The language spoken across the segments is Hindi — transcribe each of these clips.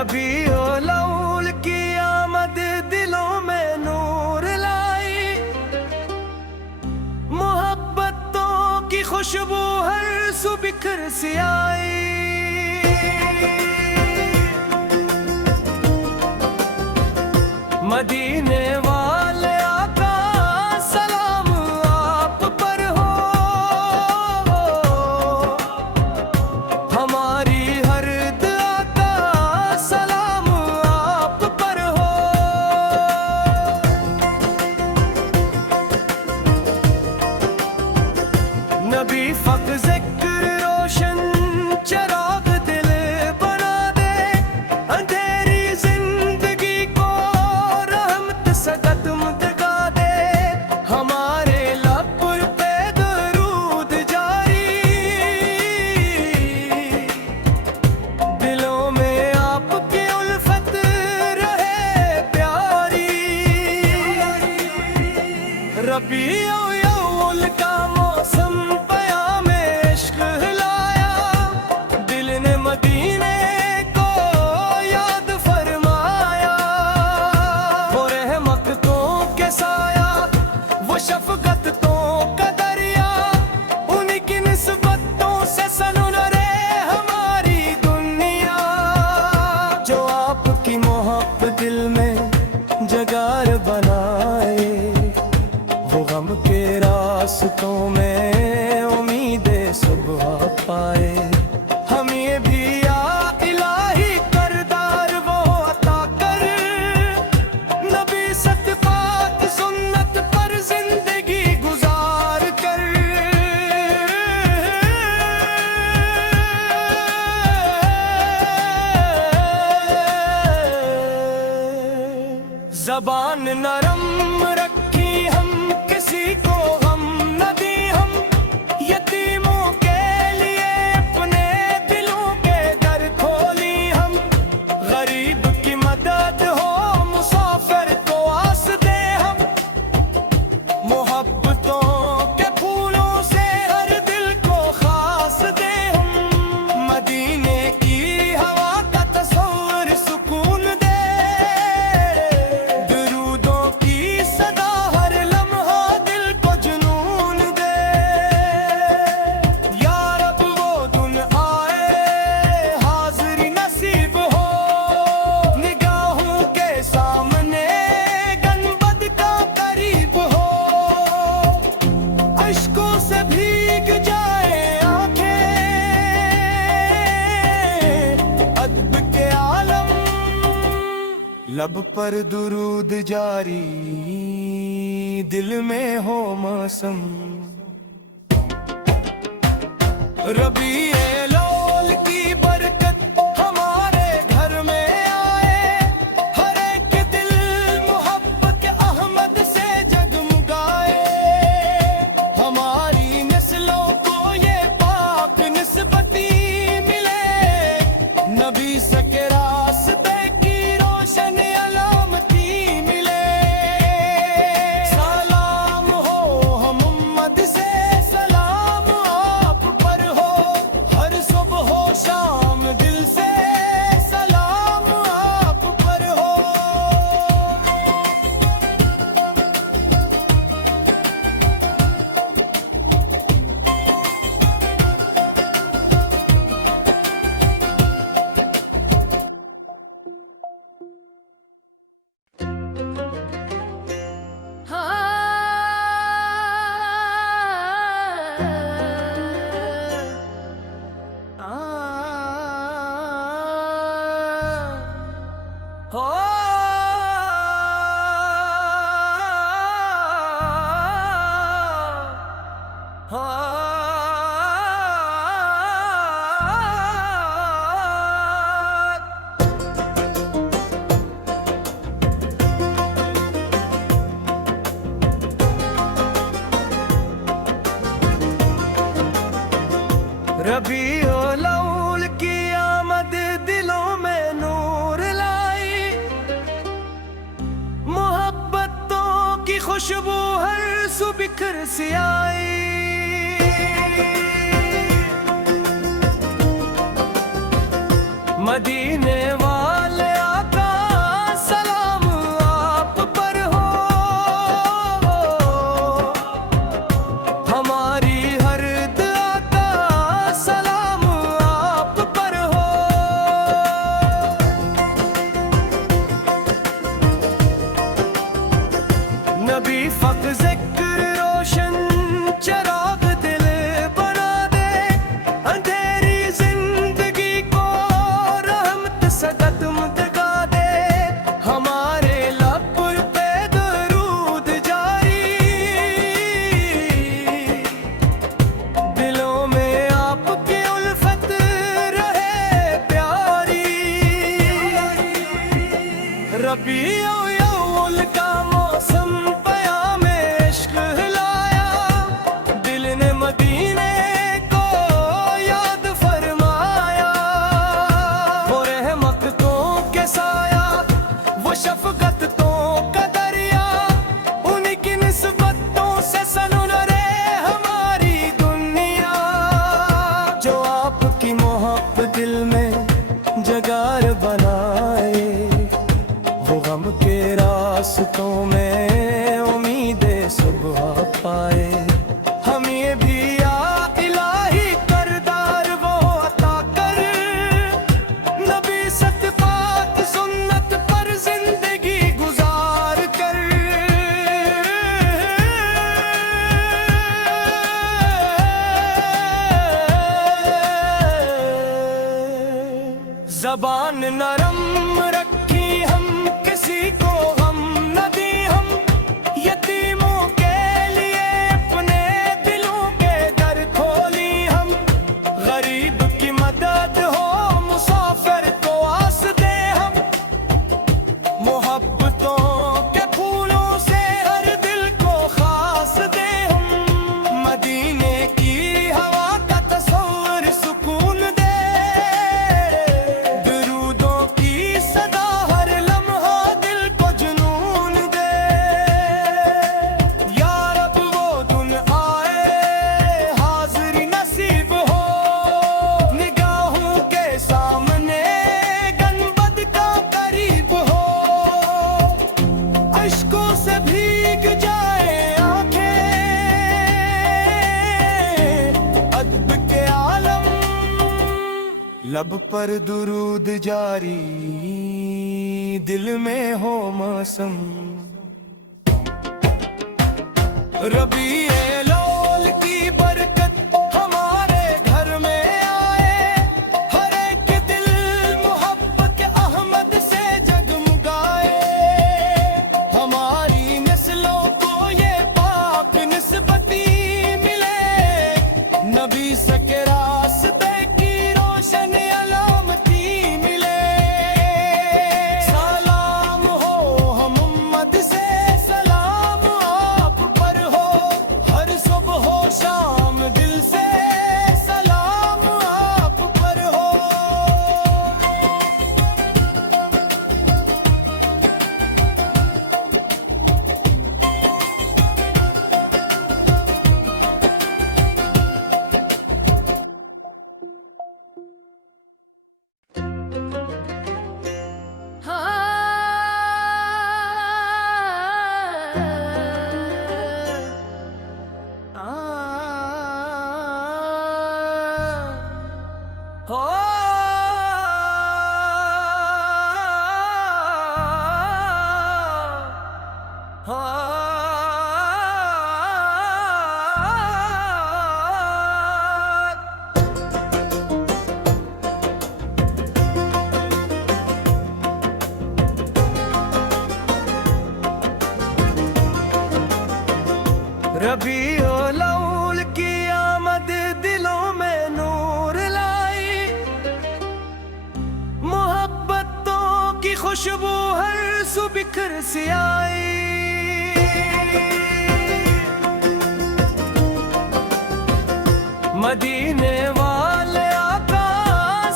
रबी लौल की आमद दिलों में नूर लाई, मोहब्बतों की खुशबू हर सुबिखर सी आई। मदीने वाले आका सलाम आप पर हो, हमारी हर दुआ का सलाम आप पर हो। नबी फक ज़िक्र रोशन चराग दिल बना दे, अंधेरी जिंदगी को रहमत सदकम दिखा दे। हमारे लब पे दरूद जारी, दिलों में आपकी उल्फत रहे प्यारी। रबीउल का मौसम पयामे इश्क लाया, दिल ने मदीने को याद फरमाया। वो रहमतों के साया, वो शफकतों का दरिया, उन्हीं की निस्बतों से सनुरे हमारी दुनिया। जो आपकी मोहब्बत दिल में जगार बनाए, वो गम के रास्तों में उम्मीदें सुबह पाए। हम ये भी या इलाही करदार वो अता कर, नबी सत्पात सुन्नत पर जिंदगी गुजार कर। ज़बान नरम रखी हम, किसी को हम न दी हम, यतीमों के लिए अपने दिलों के दर खोली हम। गरीब की मदद हो, मुसाफिर को आस दे हम, मोहब्बतों के फूलों से हर दिल को खास दे हम। मदीने की हवा का तस्वुर सुकून दे, दुरूदों की सदा हर लम्हा दिल को जुनून दे। या रब वो दिन आए हाज़िरी नसीब हो, निगाहों के सामने गनबद का करीब हो। अश्कों से भीग जाए आंखें, अदब के आलम लब पर दुरूद जारी, दिल में हो मौसम। रबी लौल की बरकत हमारे घर में आए, हर एक दिल मोहब्बत अहमद से जगमगाए। हमारी नस्लों को ये पाक निस्बती मिले, नबी सके रास्ते की रोशन अलामती मिले। सलाम हो हम उम्मत से, सलाम आप पर हो, हर सुबह हो शाम दिल से सलाम आप पर हो। हो रबी लौल की आमद दिलों में नूर लाई, मोहब्बतों की खुशबू हर सुबिखर सी आई। मदीने वाले जबान नरम रखी हम किसी को हम न दी हम यतीमों के लिए अपने दिलों के दर खोली हम गरीब की मदद हो मुसाफिर को आस दे हम मोहब्बतों के फूलों से हर दिल को खास दे हम मदीने की हवा का तस्वीर सुकून दे दुरूदों की सदा हर लम्हा दिल को जुनून दे या रब वो दिन आए हाजिरी नसीब हो निगाहों के सामने गनबद का करीब हो अश्कों से भीग जाए आंखें अदब के आलम लब पर दुरूद जारी दिल में हो मौसम रबीए लोल की बरकत हमारे घर में आए हर एक दिल मोहब्बत अहमद से जगमगाए हमारी नस्लों को ये पाक निस्बती मिले नबी सके रास्ते की रोशन अलामती मिले सलाम हो हम उम्मत से सलाम आप पर हो हर सुबह हो शाम दिल से सलाम आप पर हो रबीउल अव्वल की आमद दिलों में नूर लाई मोहब्बतों की खुशबू हर सु बिखर सी आई मदीने वाले आका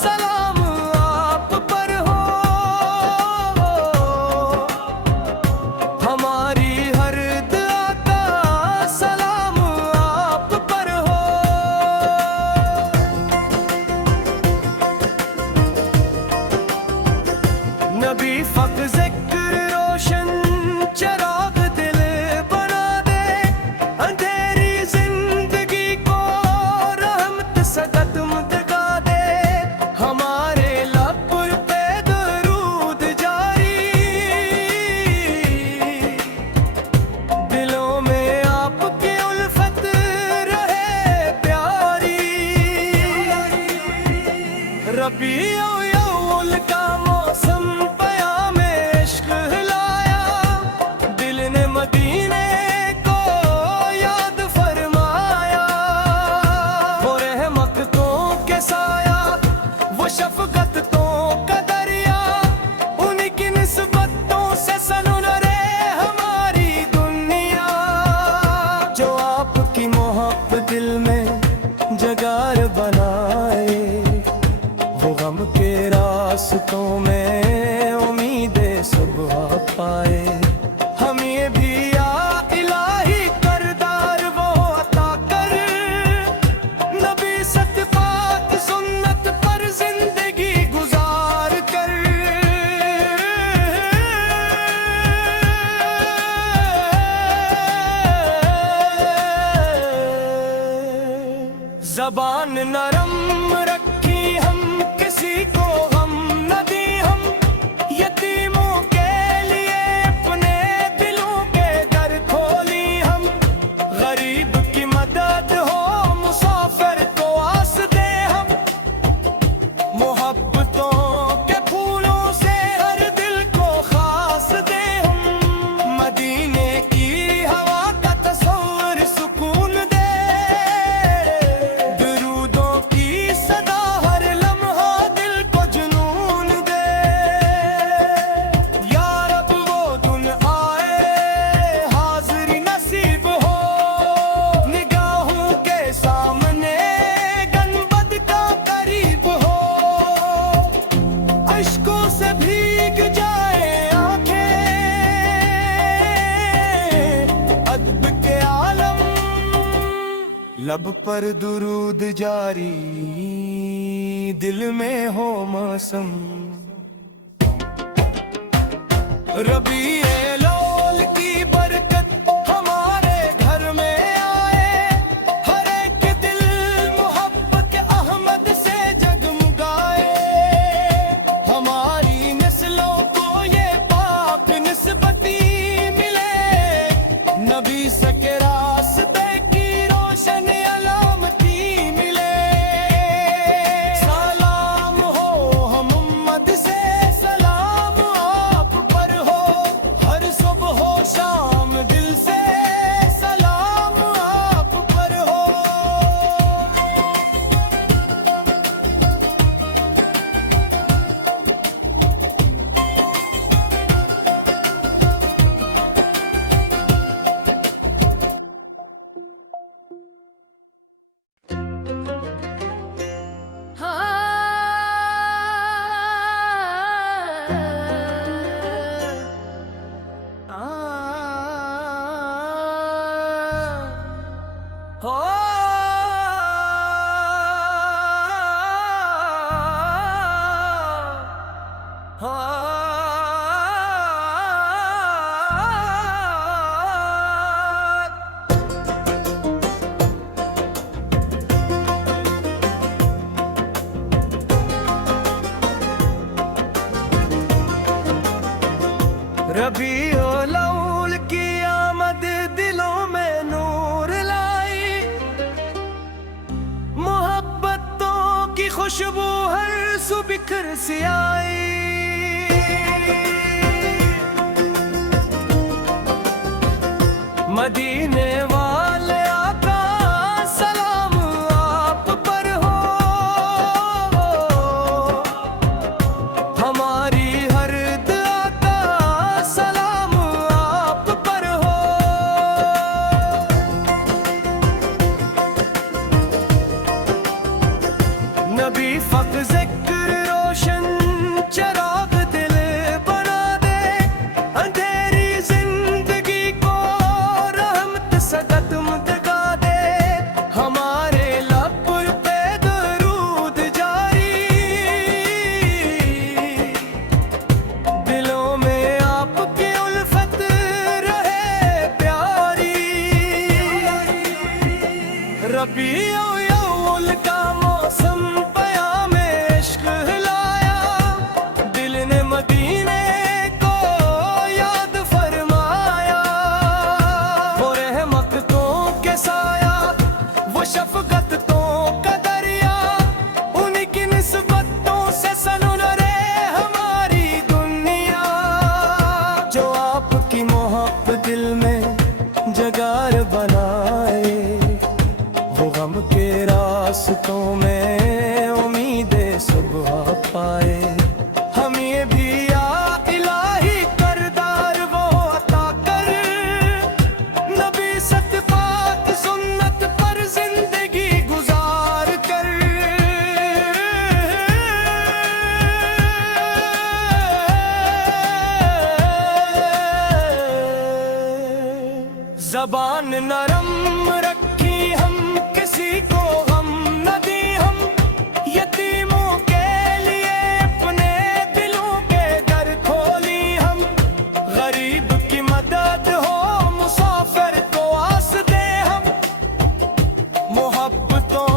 सलाम आप पर हो हमारी हर दुआ का सलाम आप पर हो नबी फक जिक्र रोशन चराग दिल बना दे अंधेरी जिंदगी को रहमत सगतम दगा दे हमारे लब पे दरूद जारी दिलों में आपकी उल्फत रहे प्यारी रबीउल अव्वल का मौसम पयामे इश्क हिलाया दिल ने मदीने को याद फरमाया वो रहमतों के साया वो शफकतों का दरिया उन्हीं की निस्बतों से सनुरे हमारी दुनिया जो आपकी मोहब्बत दिल में जगार बनाए वो गम के रास्तों में उम्मीदें सुबह पाए हम ये भी या इलाही करदार वो अता कर नबी सत्पाक सुन्नत पर जिंदगी गुजार कर जबान नरम रखी हम किसी को हम न दी हम यतीमों के लिए अपने दिलों के दर खोली हम गरीब की मदद हो मुसाफिर को आस दे हम मोहब्बतों लब पर दुरूद जारी, दिल में हो मौसम। रबीए लौल की बरकत हमारे घर में आए, हर एक दिल मोहब्बत अहमद से जगमगाए। हमारी नस्लों को ये पाक निस्बती मिले, नबी सके रास्ते की रोशन अलामती मिले। सलाम हो हम उम्मत से, सलाम आप पर हो, हर सुबह हो शाम दिल से सलाम आप पर हो। रबीउल अव्वल की आमद दिलों में नूर लाई, मोहब्बतों की खुशबू हर सु बिखर सी आई। मदीने वाले आका सलाम आप पर हो, हमारी हर दुआ का सलाम आप पर हो। नबी फक जिक्र रोशन चराग दिल बना दे, अंधेरी जिंदगी को रहमत सदकम दगा दे। हमारे लब पे दुरूद जारी, दिलों में आपकी उल्फत रहे प्यारी। रबीउल अव्वल का मौसम पयामे इश्क हिलाया, दिल ने मदीने को याद फरमाया। वो रहमतों के साया, वो शफकतों का दरिया, उन्हीं की निस्बतों से सनुरे हमारी दुनिया। जो आपकी मोहब्बत दिल में जगार बनाए, वो गम के रास्तों में उम्मीदें सुबह पाए। हम ये भी या इलाही करदार वो अता कर, नबी सत्पाक सुन्नत पर जिंदगी गुजार कर। ज़बान नरम रखी हम किसी को हम न दी, हम यतीमों के लिए अपने दिलों के दर खोली। हम गरीब की मदद हो, मुसाफिर को आस दे हम, मोहब्बतों